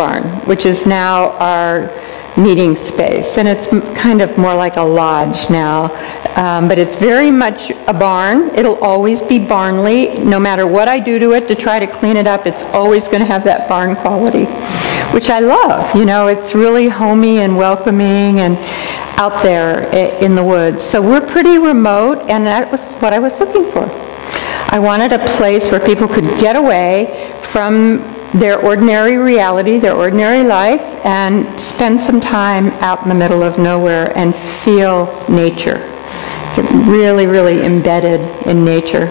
barn, which is now our meeting space, and it's kind of more like a lodge now, but it's very much a barn. It'll always be barnly. No matter what I do to it to try to clean it up, it's always going to have that barn quality, which I love. You know, it's really homey and welcoming and out there in the woods. So we're pretty remote, and that was what I was looking for. I wanted a place where people could get away from their ordinary reality, their ordinary life, and spend some time out in the middle of nowhere and feel nature. Get really, really embedded in nature.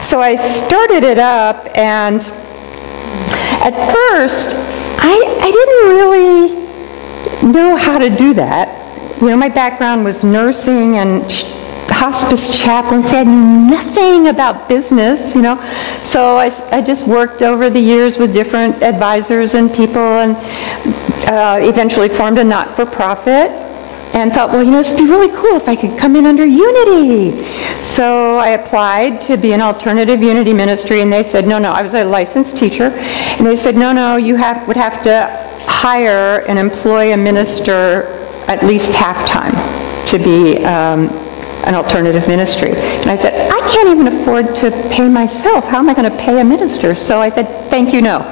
So I started it up, and at first, I didn't really know how to do that. You know, my background was nursing and hospice chaplaincy. I knew nothing about business, you know. So I just worked over the years with different advisors and people, and eventually formed a not-for-profit and thought, well, you know, this would be really cool if I could come in under Unity. So I applied to be an alternative Unity ministry, and they said, no, no. I was a licensed teacher, and they said, no, no, you would have to hire and employ a minister at least half-time to be an alternative ministry. And I said, I can't even afford to pay myself. How am I going to pay a minister? So I said, thank you, no.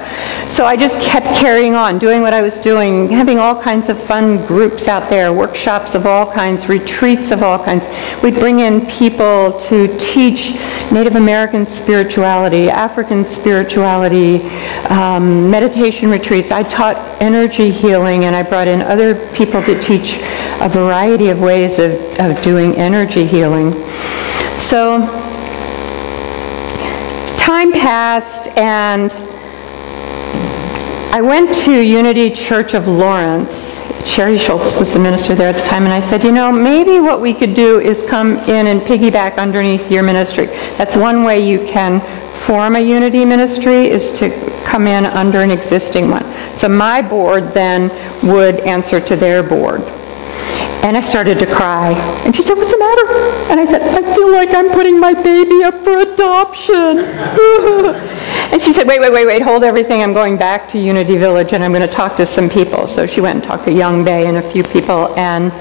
So I just kept carrying on, doing what I was doing, having all kinds of fun groups out there, workshops of all kinds, retreats of all kinds. We'd bring in people to teach Native American spirituality, African spirituality, meditation retreats. I taught energy healing, and I brought in other people to teach a variety of ways of doing energy healing. So time passed, and I went to Unity Church of Lawrence. Sherry Schultz was the minister there at the time, and I said, you know, maybe what we could do is come in and piggyback underneath your ministry. That's one way you can form a Unity ministry, is to come in under an existing one. So my board then would answer to their board. And I started to cry. And she said, what's the matter? And I said, I feel like I'm putting my baby up for adoption. And she said, wait, hold everything. I'm going back to Unity Village, and I'm going to talk to some people. So she went and talked to Young Bay and a few people, and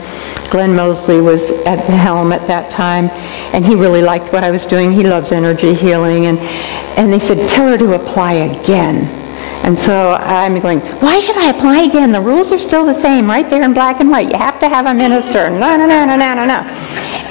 Glenn Mosley was at the helm at that time, and he really liked what I was doing. He loves energy healing, and they said, tell her to apply again. And so I'm going, why should I apply again? The rules are still the same, right there in black and white. You have to have a minister. No.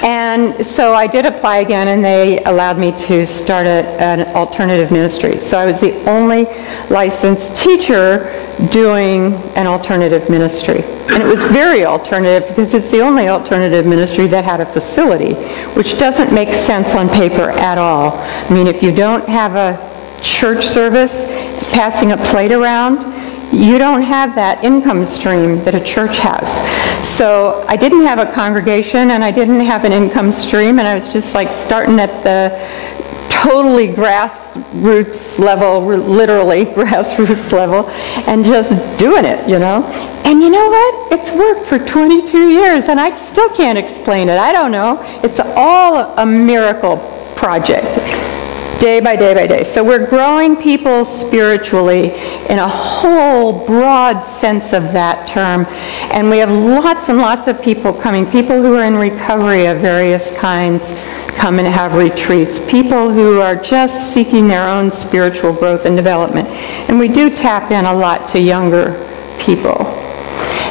And so I did apply again, and they allowed me to start an alternative ministry. So I was the only licensed teacher doing an alternative ministry. And it was very alternative, because it's the only alternative ministry that had a facility, which doesn't make sense on paper at all. I mean, if you don't have a church service, passing a plate around, you don't have that income stream that a church has. So I didn't have a congregation, and I didn't have an income stream, and I was just like starting at the totally grassroots level, literally grassroots level, and just doing it, you know. And you know what? It's worked for 22 years, and I still can't explain it. I don't know. It's all a miracle project. Day by day by day. So we're growing people spiritually in a whole broad sense of that term. And we have lots and lots of people coming. People who are in recovery of various kinds come and have retreats. People who are just seeking their own spiritual growth and development. And we do tap in a lot to younger people.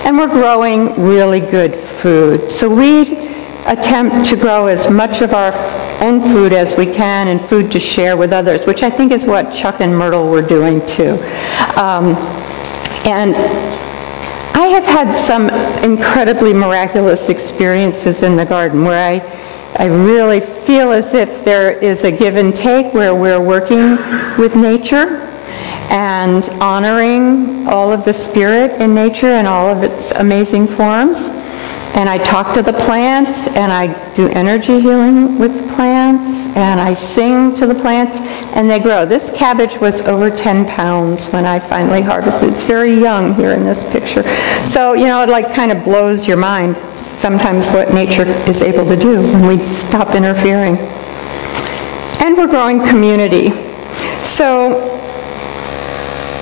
And we're growing really good food. So we attempt to grow as much of our own food as we can, and food to share with others, which I think is what Chuck and Myrtle were doing too. And I have had some incredibly miraculous experiences in the garden where I really feel as if there is a give and take, where we're working with nature and honoring all of the spirit in nature and all of its amazing forms. And I talk to the plants, and I do energy healing with the plants, and I sing to the plants, and they grow. This cabbage was over 10 pounds when I finally harvested. It's very young here in this picture. So, you know, it like kind of blows your mind sometimes what nature is able to do when we stop interfering. And we're growing community. So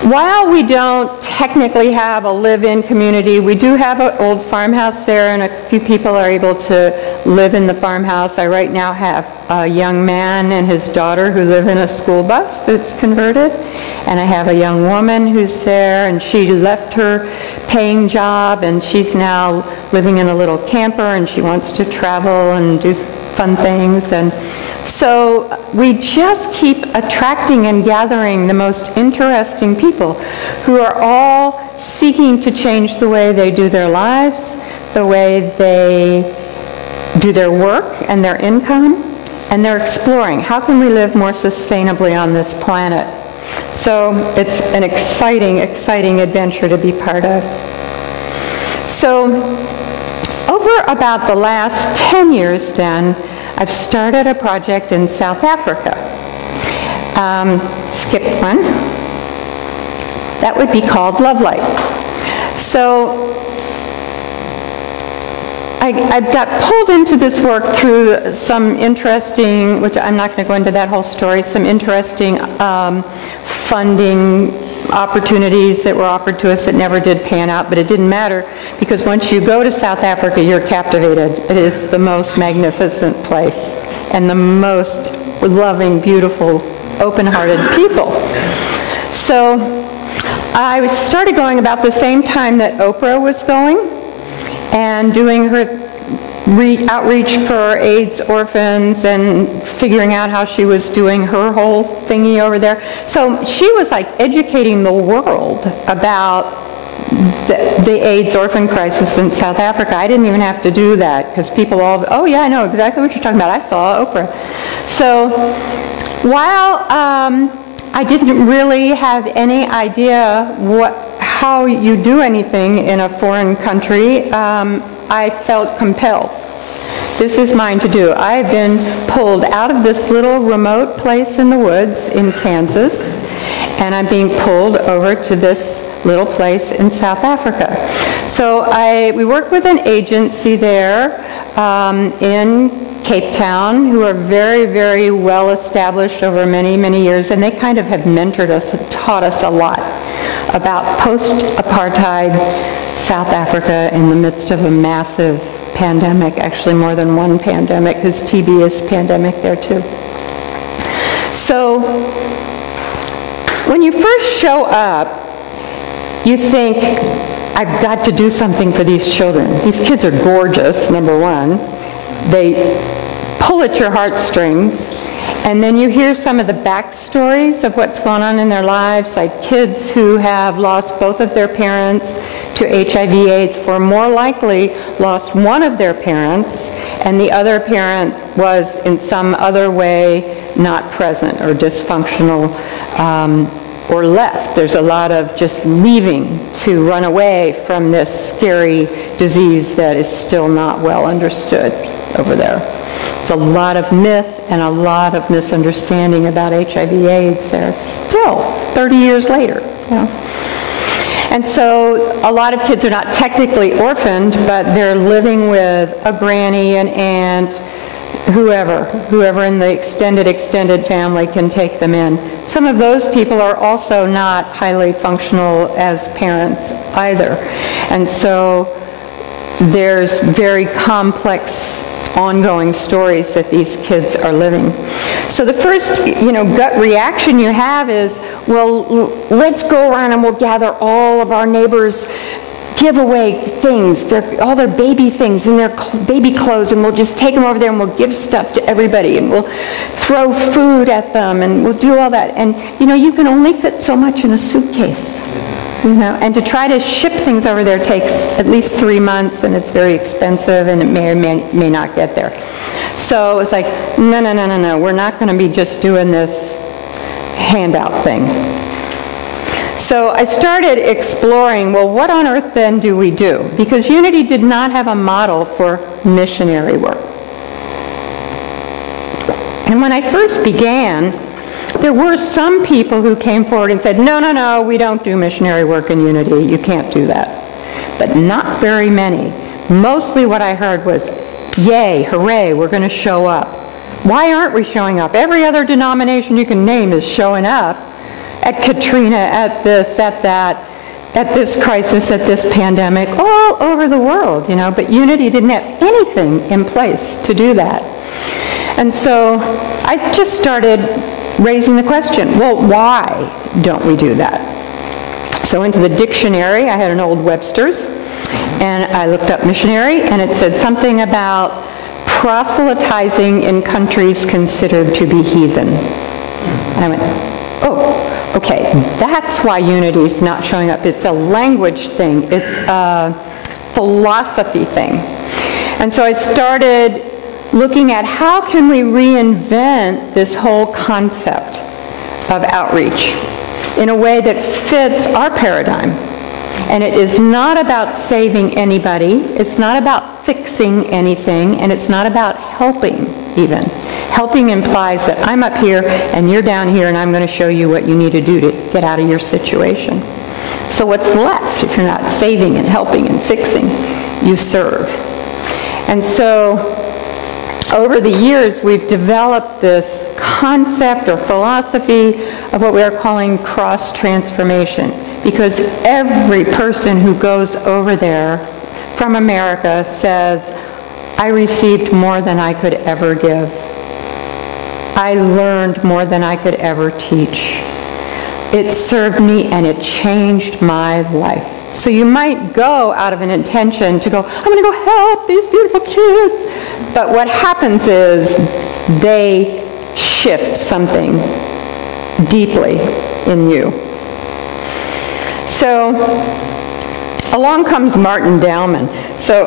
While we don't technically have a live-in community, we do have an old farmhouse there, and a few people are able to live in the farmhouse. I right now have a young man and his daughter who live in a school bus that's converted, and I have a young woman who's there, and she left her paying job, and she's now living in a little camper, and she wants to travel and do fun things. And so we just keep attracting and gathering the most interesting people who are all seeking to change the way they do their lives, the way they do their work and their income, and they're exploring how can we live more sustainably on this planet. So it's an exciting, exciting adventure to be part of. So over about the last 10 years then, I've started a project in South Africa. Skip one. That would be called Love Light. So I got pulled into this work through some interesting, which I'm not going to go into that whole story, some interesting funding opportunities that were offered to us that never did pan out, but it didn't matter because once you go to South Africa, you're captivated. It is the most magnificent place and the most loving, beautiful, open-hearted people. So I started going about the same time that Oprah was going and doing her outreach for AIDS orphans and figuring out how she was doing her whole thingy over there. So she was like educating the world about the AIDS orphan crisis in South Africa. I didn't even have to do that because people all, oh yeah, I know exactly what you're talking about. I saw Oprah. So while I didn't really have any idea how you do anything in a foreign country, I felt compelled. This is mine to do. I've been pulled out of this little remote place in the woods in Kansas, and I'm being pulled over to this little place in South Africa. So we work with an agency there in Cape Town who are very, very well established over many, many years, and they kind of have mentored us and taught us a lot about post-apartheid South Africa in the midst of a massive pandemic, actually more than one pandemic, because TB is pandemic there too. So when you first show up, you think, I've got to do something for these children. These kids are gorgeous, number one. They pull at your heartstrings. And then you hear some of the backstories of what's going on in their lives, like kids who have lost both of their parents to HIV/AIDS, or more likely lost one of their parents, and the other parent was in some other way not present or dysfunctional or left. There's a lot of just leaving to run away from this scary disease that is still not well understood over there. It's a lot of myth and a lot of misunderstanding about HIV/AIDS there still, 30 years later. You know? And so a lot of kids are not technically orphaned, but they're living with a granny, an aunt, whoever in the extended family can take them in. Some of those people are also not highly functional as parents either. And so there's very complex ongoing stories that these kids are living. So the first, gut reaction you have is, well, let's go around and we'll gather all of our neighbors' giveaway things, all their baby things and their baby clothes, and we'll just take them over there and we'll give stuff to everybody, and we'll throw food at them, and we'll do all that. And you can only fit so much in a suitcase. And to try to ship things over there takes at least 3 months, and it's very expensive, and it may or may not get there. So it's like, no, we're not going to be just doing this handout thing. So I started exploring, well, what on earth then do we do? Because Unity did not have a model for missionary work. And when I first began, there were some people who came forward and said, no, we don't do missionary work in Unity. You can't do that. But not very many. Mostly what I heard was, yay, hooray, we're going to show up. Why aren't we showing up? Every other denomination you can name is showing up, at Katrina, at this, at that, at this crisis, at this pandemic, all over the world, you know, but Unity didn't have anything in place to do that. And so I just started raising the question, well, why don't we do that? So into the dictionary, I had an old Webster's, and I looked up missionary, and it said something about proselytizing in countries considered to be heathen. And I went, oh, okay, that's why Unity's not showing up. It's a language thing. It's a philosophy thing. And so I started looking at how can we reinvent this whole concept of outreach in a way that fits our paradigm. And it is not about saving anybody, it's not about fixing anything, and it's not about helping even. Helping implies that I'm up here and you're down here and I'm going to show you what you need to do to get out of your situation. So what's left if you're not saving and helping and fixing? You serve. And so over the years, we've developed this concept or philosophy of what we are calling cross-transformation, because every person who goes over there from America says, I received more than I could ever give. I learned more than I could ever teach. It served me and it changed my life. So you might go out of an intention to go, I'm going to go help these beautiful kids. But what happens is they shift something deeply in you. So along comes Martin Dowman. So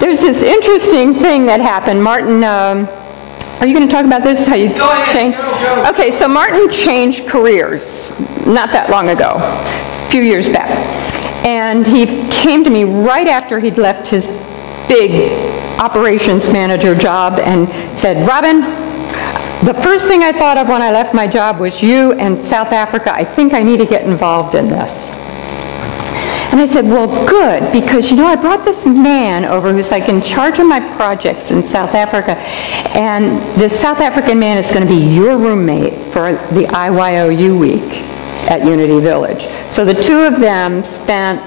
there's this interesting thing that happened. Martin, are you going to talk about this? How you changed? Go. Okay, so Martin changed careers not that long ago, a few years back. And he came to me right after he'd left his big operations manager job and said, Robin, the first thing I thought of when I left my job was you and South Africa. I think I need to get involved in this. And I said, well, good, because, you know, I brought this man over who's like in charge of my projects in South Africa, and this South African man is going to be your roommate for the IYOU week at Unity Village. So the two of them spent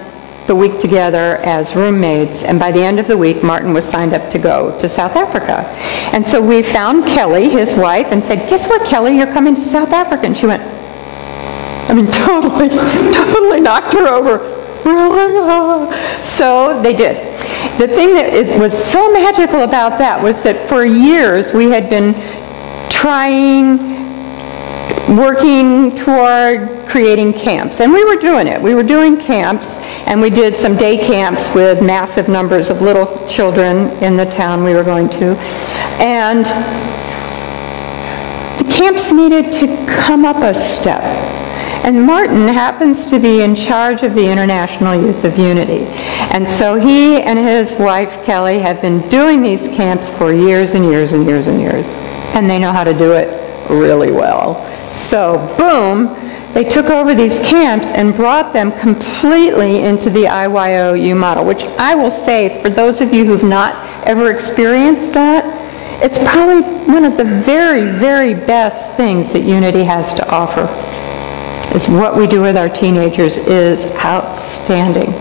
the week together as roommates, and by the end of the week, Martin was signed up to go to South Africa. And so we found Kelly, his wife, and said, guess what, Kelly, you're coming to South Africa. And she went, I mean, totally knocked her over. So they did. The thing that was so magical about that was that for years we had been working toward creating camps. And we were doing it. We were doing camps, and we did some day camps with massive numbers of little children in the town we were going to. And the camps needed to come up a step. And Martin happens to be in charge of the International Youth of Unity. And so he and his wife, Kelly, have been doing these camps for years and years and years and years. And they know how to do it really well. So, boom, they took over these camps and brought them completely into the IYOU model, which I will say, for those of you who've not ever experienced that, it's probably one of the very, very best things that Unity has to offer. Is what we do with our teenagers is outstanding.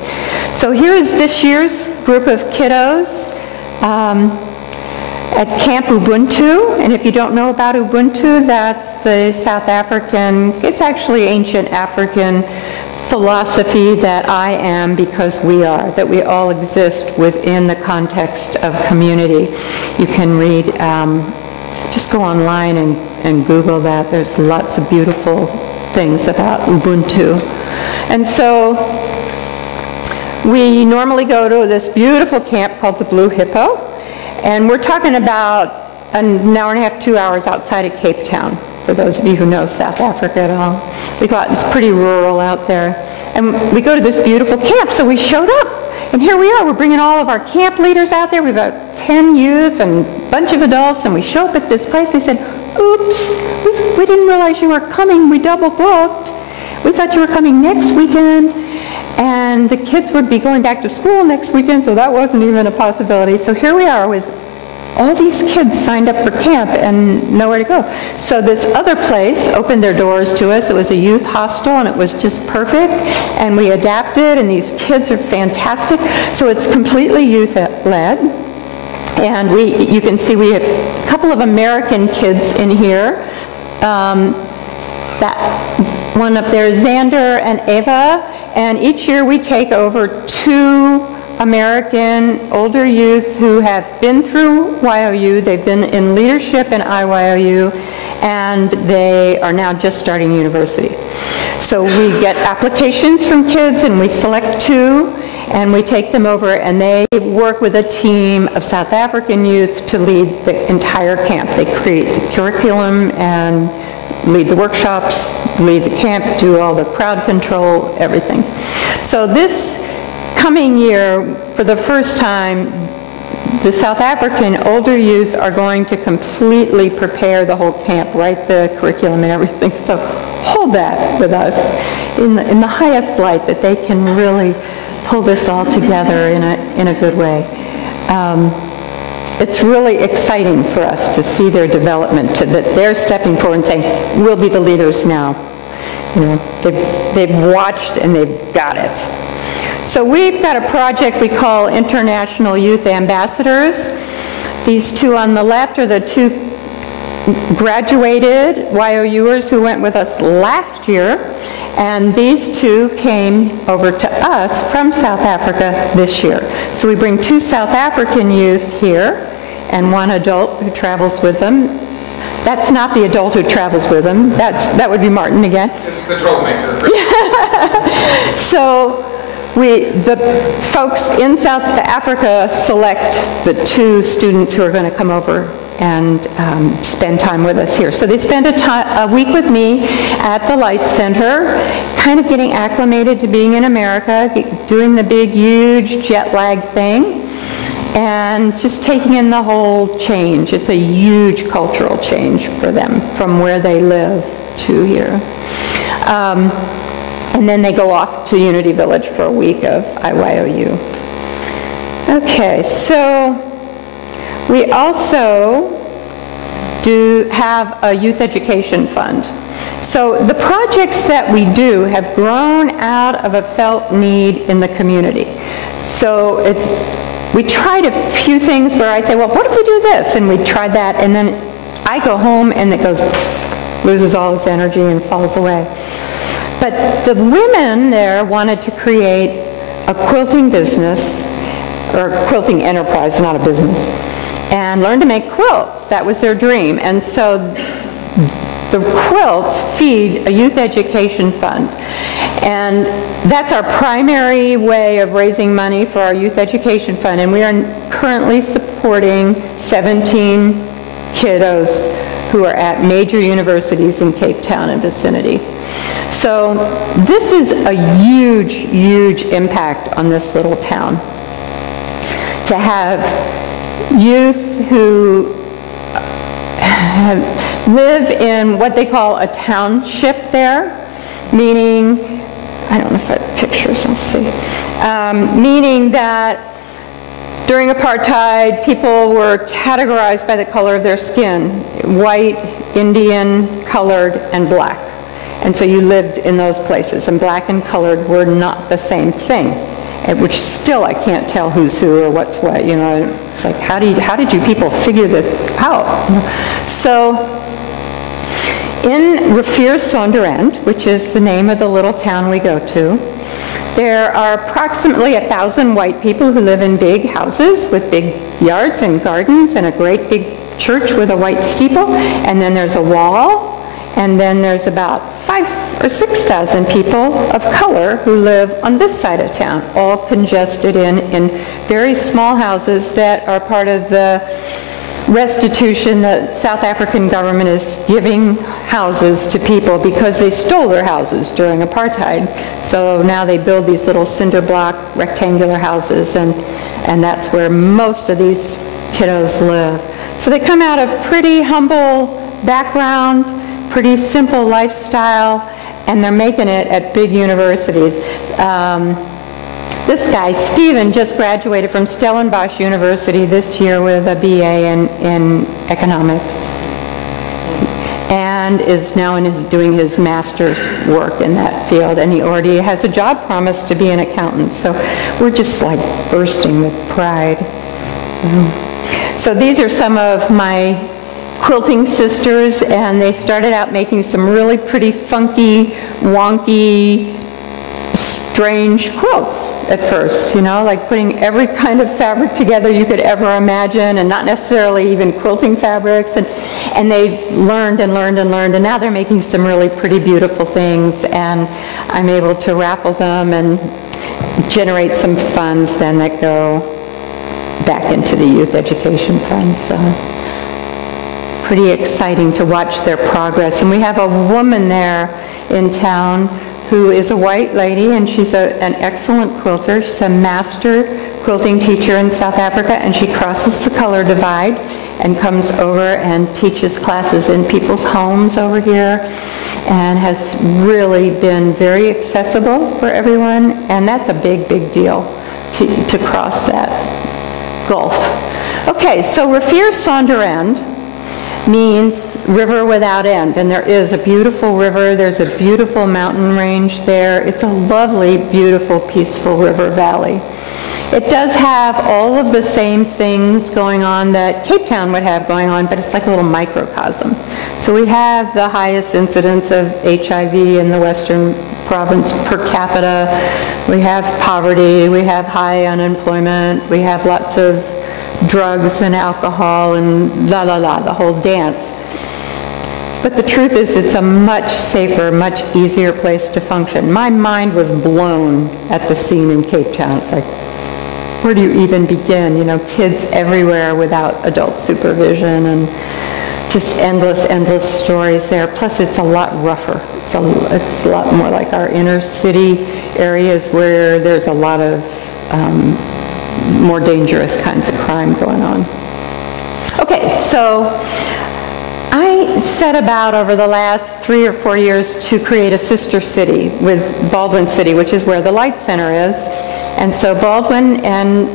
So here is this year's group of kiddos at Camp Ubuntu. And if you don't know about Ubuntu, that's the South African, it's actually ancient African philosophy that I am because we are, that we all exist within the context of community. You can read, just go online and Google that. There's lots of beautiful things about Ubuntu. And so we normally go to this beautiful camp called the Blue Hippo, and we're talking about an hour and a half, 2 hours outside of Cape Town, for those of you who know South Africa at all. We go out, it's pretty rural out there, and we go to this beautiful camp. So we showed up, and here we are. We're bringing all of our camp leaders out there. We've got 10 youth and a bunch of adults, and we show up at this place. They said, oops, we didn't realize you were coming. We double booked. We thought you were coming next weekend. And the kids would be going back to school next weekend, so that wasn't even a possibility. So here we are with all these kids signed up for camp and nowhere to go. So this other place opened their doors to us. It was a youth hostel, and it was just perfect. And we adapted, and these kids are fantastic. So it's completely youth-led. And you can see we have a couple of American kids in here. That one up there is Xander and Ava. And each year we take over 2 American older youth who have been through YOU. They've been in leadership in IYOU, and they are now just starting university. So we get applications from kids, and we select 2, and we take them over, and they work with a team of South African youth to lead the entire camp. They create the curriculum and lead the workshops, lead the camp, do all the crowd control, everything. So this coming year, for the first time, the South African older youth are going to completely prepare the whole camp, write the curriculum and everything. So hold that with us in the highest light, that they can really pull this all together in a good way. It's really exciting for us to see their development, that they're stepping forward and saying, we'll be the leaders now. You know, they've watched and they've got it. So we've got a project we call International Youth Ambassadors. These 2 on the left are the 2 graduated YOUers who went with us last year, and these 2 came over to us from South Africa this year. So we bring 2 South African youth here and 1 adult who travels with them. That's not the adult who travels with them. That would be Martin again. The troublemaker. So the folks in South Africa select the 2 students who are going to come over and spend time with us here. So they spend a week with me at the Light Center, kind of getting acclimated to being in America, doing the big, huge jet lag thing, and just taking in the whole change. It's a huge cultural change for them from where they live to here. And then they go off to Unity Village for a week of IYOU. Okay, so we also do have a youth education fund. So the projects that we do have grown out of a felt need in the community. So we tried a few things where I say, well, what if we do this? And we tried that, and then I go home and it loses all its energy and falls away. But the women there wanted to create a quilting business, or quilting enterprise, not a business, and learn to make quilts. That was their dream. And so the quilts feed a youth education fund. And that's our primary way of raising money for our youth education fund. And we are currently supporting 17 kiddos who are at major universities in Cape Town and vicinity. So this is a huge, huge impact on this little town. To have youth who live in what they call a township there, meaning, I don't know if I have pictures, I'll see, meaning that during apartheid, people were categorized by the color of their skin, white, Indian, colored, and black. And so you lived in those places, and black and colored were not the same thing, which still I can't tell who's who or what's what, you know. It's like, how did you people figure this out? So in Rivier-Zonderend, which is the name of the little town we go to, there are approximately 1,000 white people who live in big houses with big yards and gardens and a great big church with a white steeple, and then there's a wall. And then there's about 5,000 or 6,000 people of color who live on this side of town, all congested in very small houses that are part of the restitution that South African government is giving houses to people because they stole their houses during apartheid. So now they build these little cinder block rectangular houses, and that's where most of these kiddos live. So they come out of pretty humble background, pretty simple lifestyle, and they're making it at big universities. This guy, Stephen, just graduated from Stellenbosch University this year with a BA in economics, and is now doing his master's work in that field, and he already has a job promise to be an accountant. So we're just like bursting with pride. So these are some of my quilting sisters, and they started out making some really pretty funky, wonky, strange quilts at first, you know, like putting every kind of fabric together you could ever imagine, and not necessarily even quilting fabrics, and they've learned and learned and learned, and now they're making some really pretty beautiful things, and I'm able to raffle them and generate some funds then that go back into the youth education fund. So pretty exciting to watch their progress. And we have a woman there in town who is a white lady, and she's an excellent quilter. She's a master quilting teacher in South Africa, and she crosses the color divide and comes over and teaches classes in people's homes over here, and has really been very accessible for everyone, and that's a big, big deal to cross that gulf. Okay, so Rivière sans end means river without end, and there is a beautiful river. There's a beautiful mountain range there. It's a lovely, beautiful, peaceful river valley. It does have all of the same things going on that Cape Town would have going on, but it's like a little microcosm. So we have the highest incidence of HIV in the Western province per capita. We have poverty. We have high unemployment. We have lots of drugs and alcohol and la la la, the whole dance. But the truth is, it's a much safer, much easier place to function. My mind was blown at the scene in Cape Town. It's like, where do you even begin? You know, kids everywhere without adult supervision, and just endless, endless stories there. Plus, it's a lot rougher. It's a lot more like our inner city areas where there's a lot of more dangerous kinds of crime going on. Okay, so I set about over the last 3 or 4 years to create a sister city with Baldwin City, which is where the Light Center is. And so Baldwin and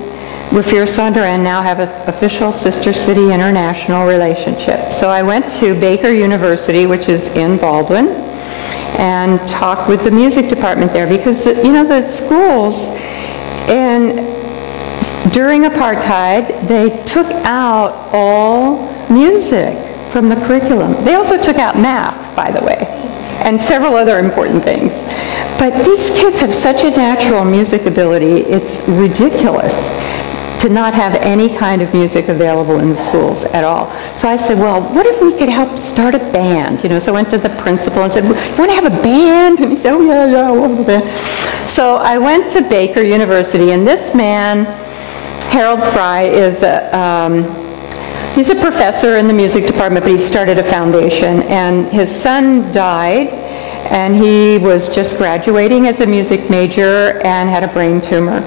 Rivière sans end now have an official sister city international relationship. So I went to Baker University, which is in Baldwin, and talked with the music department there, because you know, the schools during apartheid, they took out all music from the curriculum. They also took out math, by the way, and several other important things. But these kids have such a natural music ability, it's ridiculous to not have any kind of music available in the schools at all. So I said, well, what if we could help start a band? You know, so I went to the principal and said, you want to have a band? And he said, oh yeah, I want a band. So I went to Baker University, and this man, Harold Fry, is he's a professor in the music department, but he started a foundation, and his son died, and he was just graduating as a music major and had a brain tumor.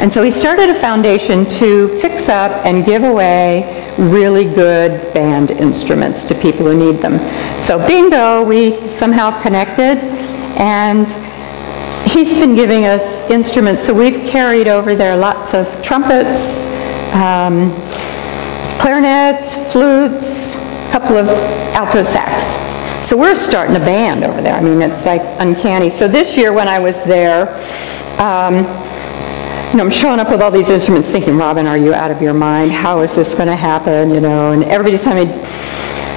And so he started a foundation to fix up and give away really good band instruments to people who need them. So bingo, we somehow connected, and he's been giving us instruments. So we've carried over there lots of trumpets, clarinets, flutes, a couple of alto sax. So we're starting a band over there. I mean, it's like uncanny. So this year when I was there, you know, I'm showing up with all these instruments thinking, Robin, are you out of your mind? How is this going to happen? You know, and everybody's telling me.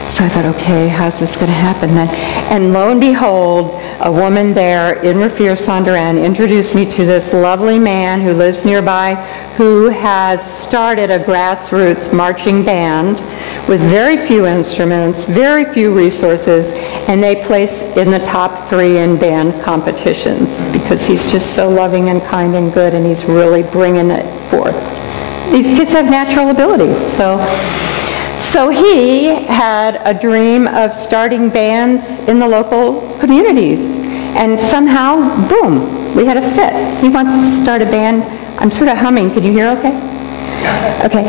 So I thought, okay, how's this going to happen then? And lo and behold, a woman there in Rivière sans end introduced me to this lovely man who lives nearby, who has started a grassroots marching band with very few instruments, very few resources, and they place in the top 3 in band competitions because he's just so loving and kind and good, and he's really bringing it forth. These kids have natural ability, so he had a dream of starting bands in the local communities, and somehow, boom, we had a fit. He wants to start a band. I'm sort of humming. Can you hear okay? Okay.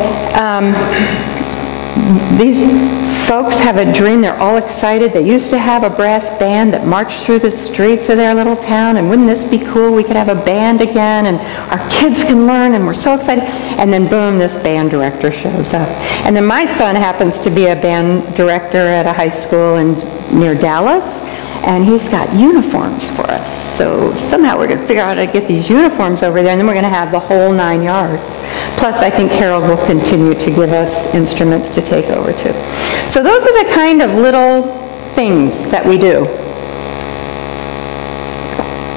these folks have a dream. They're all excited. They used to have a brass band that marched through the streets of their little town, and wouldn't this be cool? We could have a band again, and our kids can learn, and we're so excited. And then boom, this band director shows up. And then my son happens to be a band director at a high school near Dallas, and he's got uniforms for us. So somehow we're going to figure out how to get these uniforms over there, and then we're going to have the whole 9 yards. Plus, I think Harold will continue to give us instruments to take over too. So those are the kind of little things that we do.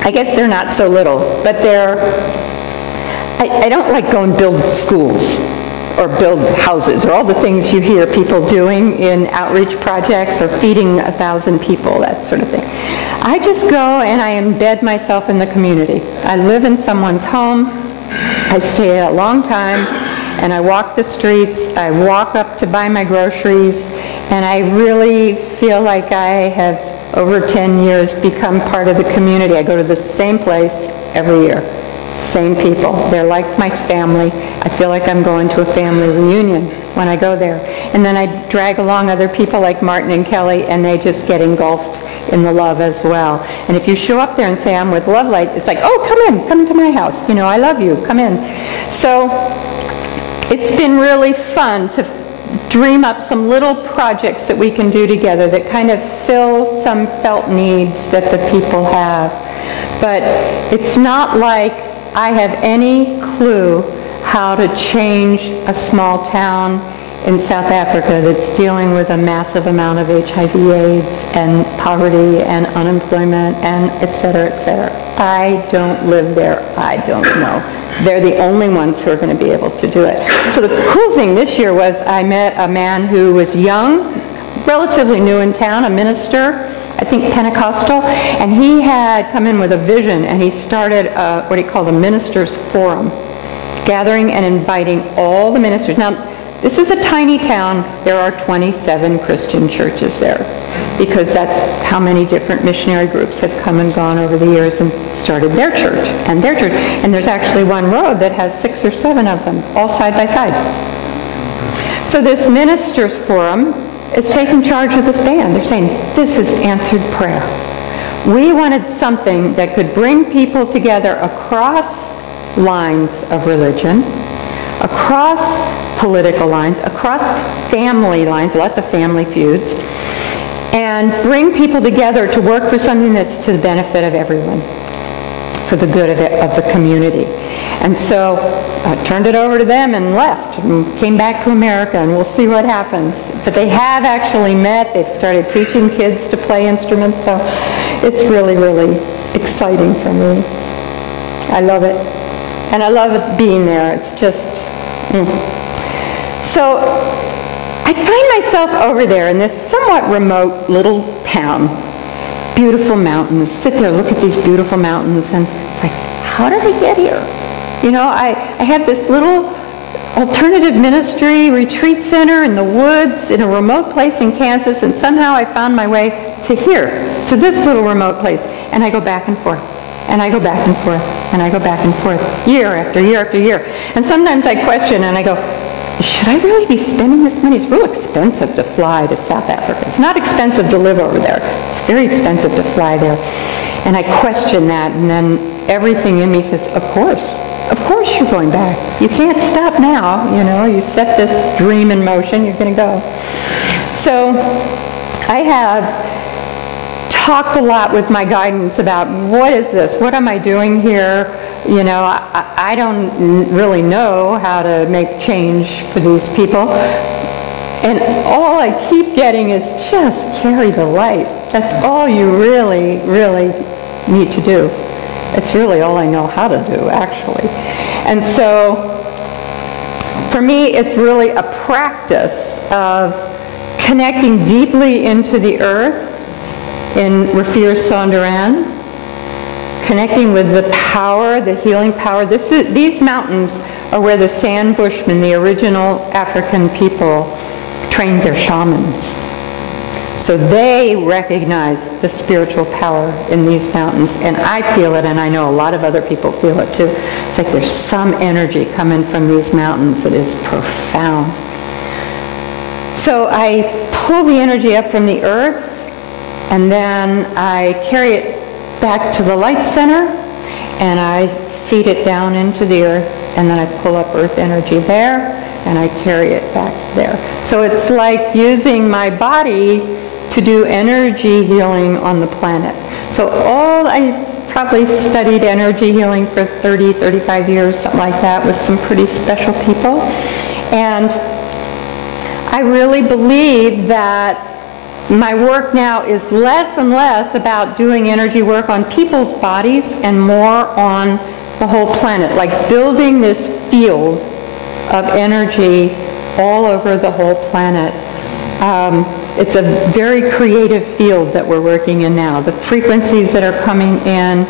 I guess they're not so little, but I don't like go and build schools or build houses or all the things you hear people doing in outreach projects or feeding 1,000 people, that sort of thing. I just go and I embed myself in the community. I live in someone's home. I stay a long time, and I walk the streets. I walk up to buy my groceries, and I really feel like I have, over 10 years, become part of the community. I go to the same place every year. Same people. They're like my family. I feel like I'm going to a family reunion when I go there. And then I drag along other people like Martin and Kelly, and they just get engulfed in the love as well. And if you show up there and say, I'm with Love Light, it's like, oh, come to my house. You know, I love you. Come in. So it's been really fun to dream up some little projects that we can do together that kind of fill some felt needs that the people have. But it's not like I have any clue how to change a small town in South Africa that's dealing with a massive amount of HIV/AIDS and poverty and unemployment and et cetera, et cetera. I don't live there. I don't know. They're the only ones who are going to be able to do it. So the cool thing this year was I met a man who was young, relatively new in town, a minister, I think Pentecostal, and he had come in with a vision, and he started what he called a ministers' forum, gathering and inviting all the ministers. Now, this is a tiny town. There are 27 Christian churches there, because that's how many different missionary groups have come and gone over the years and started their church and their church. And there's actually one road that has 6 or 7 of them, all side by side. So this ministers' forum is taking charge of this band. They're saying, this is answered prayer. We wanted something that could bring people together across lines of religion, across political lines, across family lines, lots of family feuds, and bring people together to work for something that's to the benefit of everyone, for the good of the community. And so I turned it over to them and left and came back to America, and we'll see what happens. But they have actually met. They've started teaching kids to play instruments, so it's really, really exciting for me. I love it. And I love being there. It's just... So I find myself over there in this somewhat remote little town. Beautiful mountains. Sit there, look at these beautiful mountains, and it's like, how did I get here? You know, I have this little alternative ministry retreat center in the woods in a remote place in Kansas, and somehow I found my way to here, to this little remote place. And I go back and forth, and I go back and forth, and I go back and forth, year after year after year. And sometimes I question and I go, should I really be spending this money? It's real expensive to fly to South Africa. It's not expensive to live over there. It's very expensive to fly there. And I question that, and then everything in me says, of course you're going back. You can't stop now, you know, you've set this dream in motion, you're going to go. So I have talked a lot with my guidance about what is this? What am I doing here? You know, I don't really know how to make change for these people. And all I keep getting is just carry the light. That's all you really, really need to do. It's really all I know how to do, actually. And so, for me, it's really a practice of connecting deeply into the earth in Rafir Sonderan, connecting with the power, the healing power. These mountains are where the Sand Bushmen, the original African people, trained their shamans. So they recognize the spiritual power in these mountains, and I feel it, and I know a lot of other people feel it too. It's like there's some energy coming from these mountains that is profound. So I pull the energy up from the earth, and then I carry it back to the light center, and I feed it down into the earth, and then I pull up earth energy there, and I carry it back there. So it's like using my body to do energy healing on the planet. So I probably studied energy healing for 30, 35 years, something like that, with some pretty special people. And I really believe that my work now is less and less about doing energy work on people's bodies and more on the whole planet, like building this field of energy all over the whole planet. It's a very creative field that we're working in now. The frequencies that are coming in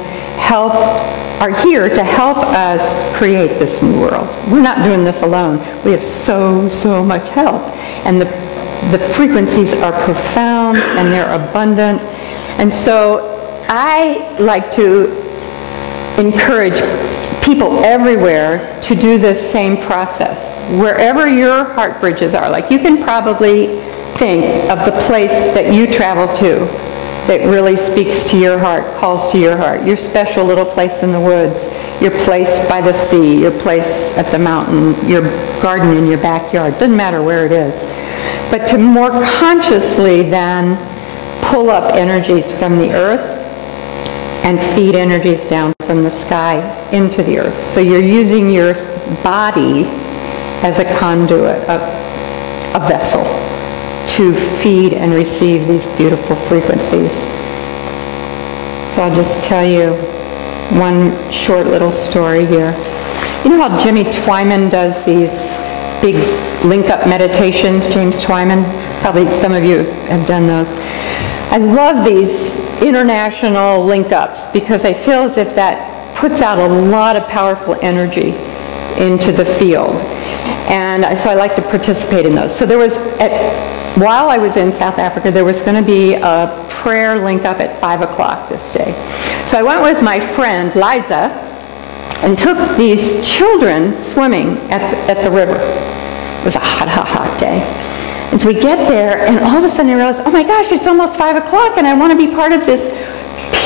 are here to help us create this new world. We're not doing this alone. We have so much help. And the frequencies are profound and they're abundant. And so I like to encourage people everywhere to do this same process. Wherever your heart bridges are, like you can probably think of the place that you travel to that really speaks to your heart, calls to your heart, your special little place in the woods, your place by the sea, your place at the mountain, your garden in your backyard, doesn't matter where it is. But to more consciously then pull up energies from the earth and feed energies down from the sky into the earth. So you're using your body as a conduit, a vessel, to feed and receive these beautiful frequencies. So I'll just tell you one short little story here. You know how Jimmy Twyman does these big link-up meditations, James Twyman? Probably some of you have done those. I love these international link-ups because I feel as if that puts out a lot of powerful energy into the field. And so I like to participate in those. So there was, while I was in South Africa, there was going to be a prayer link-up at 5 o'clock this day. So I went with my friend, Liza, and took these children swimming at the river. It was a hot day. And so we get there, and all of a sudden I realize, oh my gosh, it's almost 5 o'clock, and I want to be part of this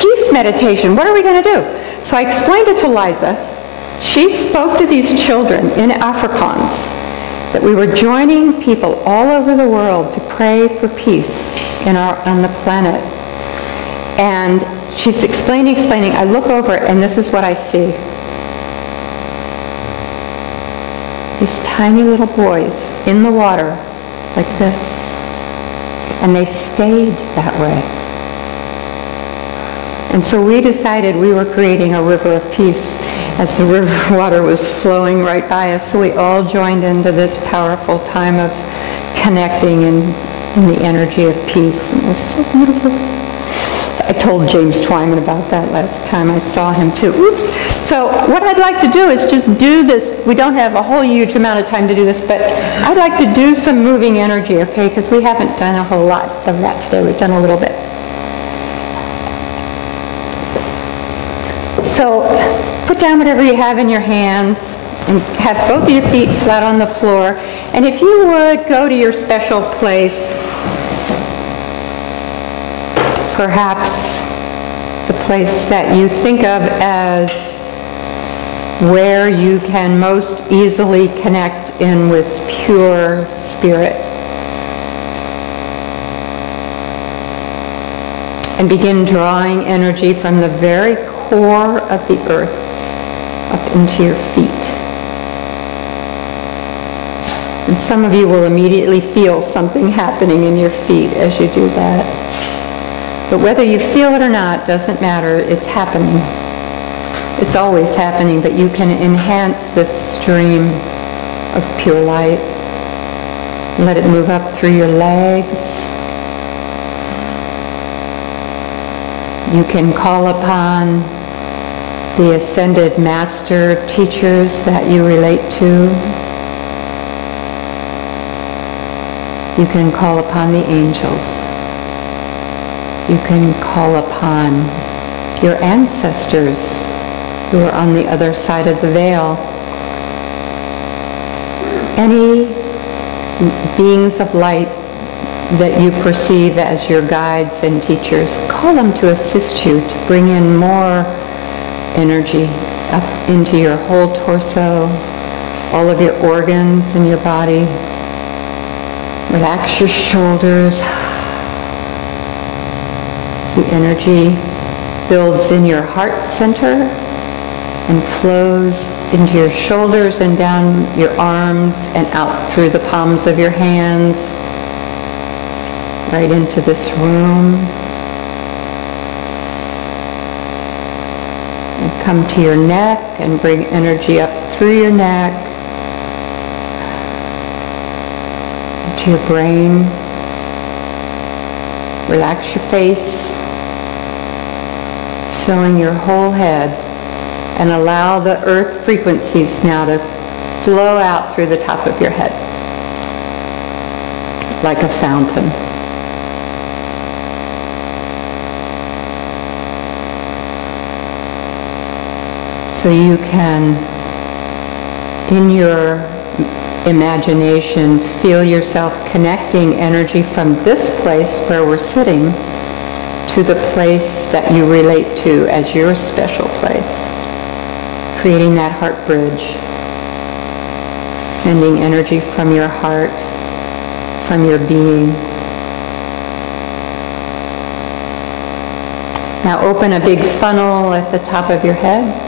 peace meditation. What are we going to do? So I explained it to Liza. She spoke to these children in Afrikaans that we were joining people all over the world to pray for peace on the planet. And she's explaining. I look over, and this is what I see. These tiny little boys in the water, like this. And they stayed that way. And so we decided we were creating a river of peace as the river water was flowing right by us. So we all joined into this powerful time of connecting in the energy of peace. And it was so beautiful. I told James Twyman about that last time I saw him too. Oops. So what I'd like to do is just do this. We don't have a whole huge amount of time to do this, but I'd like to do some moving energy, okay? Because we haven't done a whole lot of that today. We've done a little bit. So put down whatever you have in your hands and have both of your feet flat on the floor. And if you would, go to your special place. Perhaps the place that you think of as where you can most easily connect in with pure spirit. And begin drawing energy from the very core of the earth up into your feet. And some of you will immediately feel something happening in your feet as you do that. But whether you feel it or not doesn't matter. It's happening. It's always happening, but you can enhance this stream of pure light. Let it move up through your legs. You can call upon the ascended master teachers that you relate to. You can call upon the angels. You can call upon your ancestors who are on the other side of the veil. Any beings of light that you perceive as your guides and teachers. Call them to assist you to bring in more energy up into your whole torso, all of your organs in your body. Relax your shoulders. As the energy builds in your heart center and flows into your shoulders and down your arms and out through the palms of your hands, right into this room. And come to your neck and bring energy up through your neck to your brain. Relax your face, filling your whole head, and allow the earth frequencies now to flow out through the top of your head like a fountain. So you can, in your imagination, feel yourself connecting energy from this place where we're sitting to the place that you relate to as your special place, creating that heart bridge, sending energy from your heart, from your being. Now open a big funnel at the top of your head.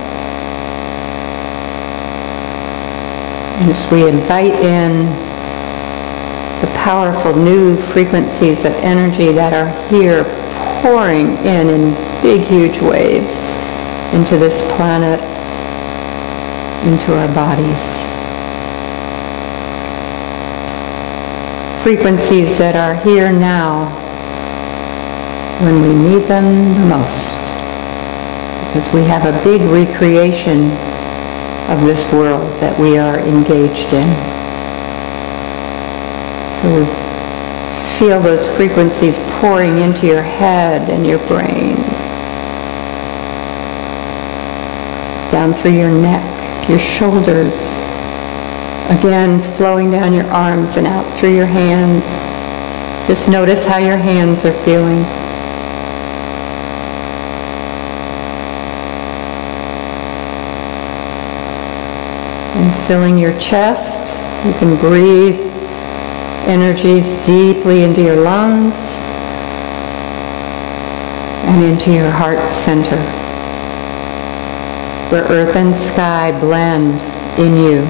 As we invite in the powerful new frequencies of energy that are here, pouring in big, huge waves into this planet, into our bodies. Frequencies that are here now when we need them the most, because we have a big recreation of this world that we are engaged in. So feel those frequencies pouring into your head and your brain, down through your neck, your shoulders, again flowing down your arms and out through your hands. Just notice how your hands are feeling. And filling your chest, you can breathe energies deeply into your lungs and into your heart center, where earth and sky blend in you.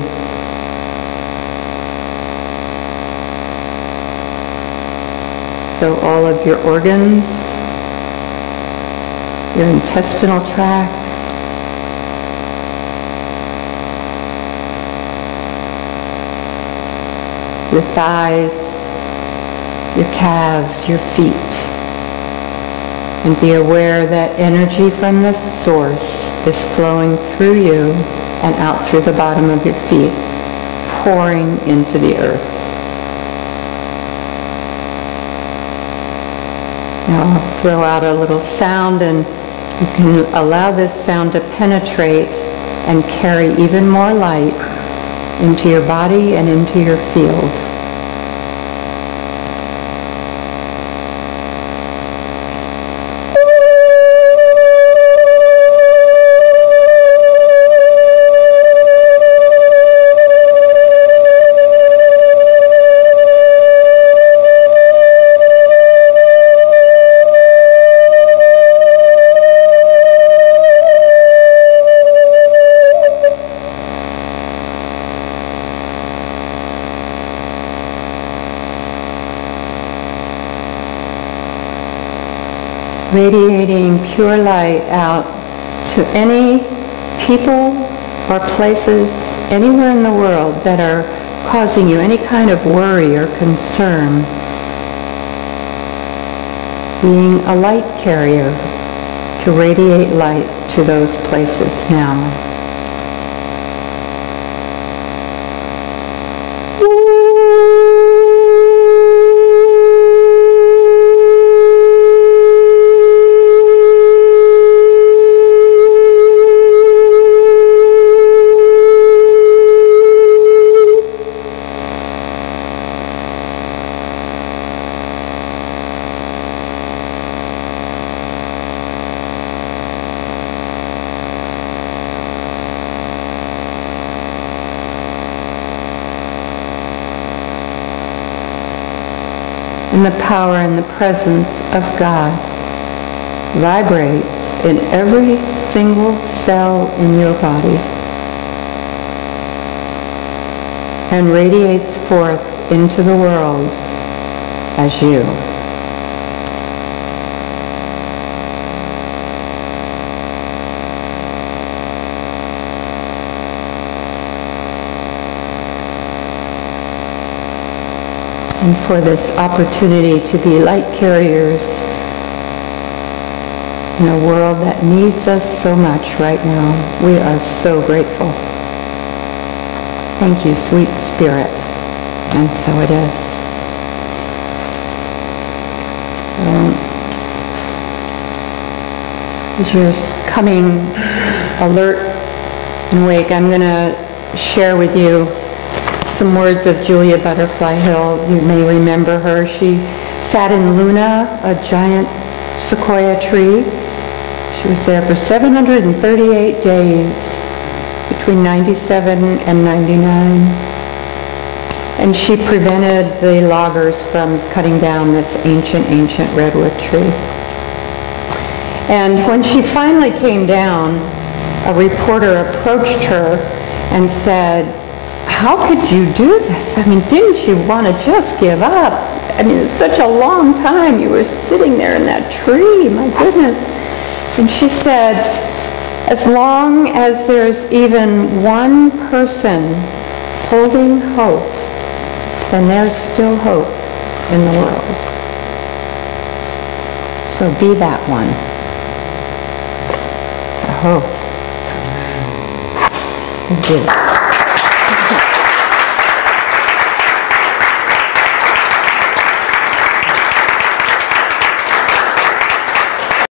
Fill all of your organs, your intestinal tract, your thighs, your calves, your feet. And be aware that energy from this source is flowing through you and out through the bottom of your feet, pouring into the earth. Now I'll throw out a little sound, and you can allow this sound to penetrate and carry even more light into your body and into your field. Radiating pure light out to any people or places anywhere in the world that are causing you any kind of worry or concern. Being a light carrier to radiate light to those places now. and the power and the presence of God vibrates in every single cell in your body and radiates forth into the world as you. And for this opportunity to be light carriers in a world that needs us so much right now. We are so grateful. Thank you, sweet spirit. And so it is. As you're coming alert and awake, I'm going to share with you some words of Julia Butterfly Hill. You may remember her. She sat in Luna, a giant sequoia tree. She was there for 738 days between 97 and 99. And she prevented the loggers from cutting down this ancient redwood tree. And when she finally came down, a reporter approached her and said, "How could you do this? I mean, didn't you want to just give up? I mean, it's such a long time you were sitting there in that tree, my goodness." And she said, "As long as there's even one person holding hope, then there's still hope in the world. So be that one. I hope." Thank you.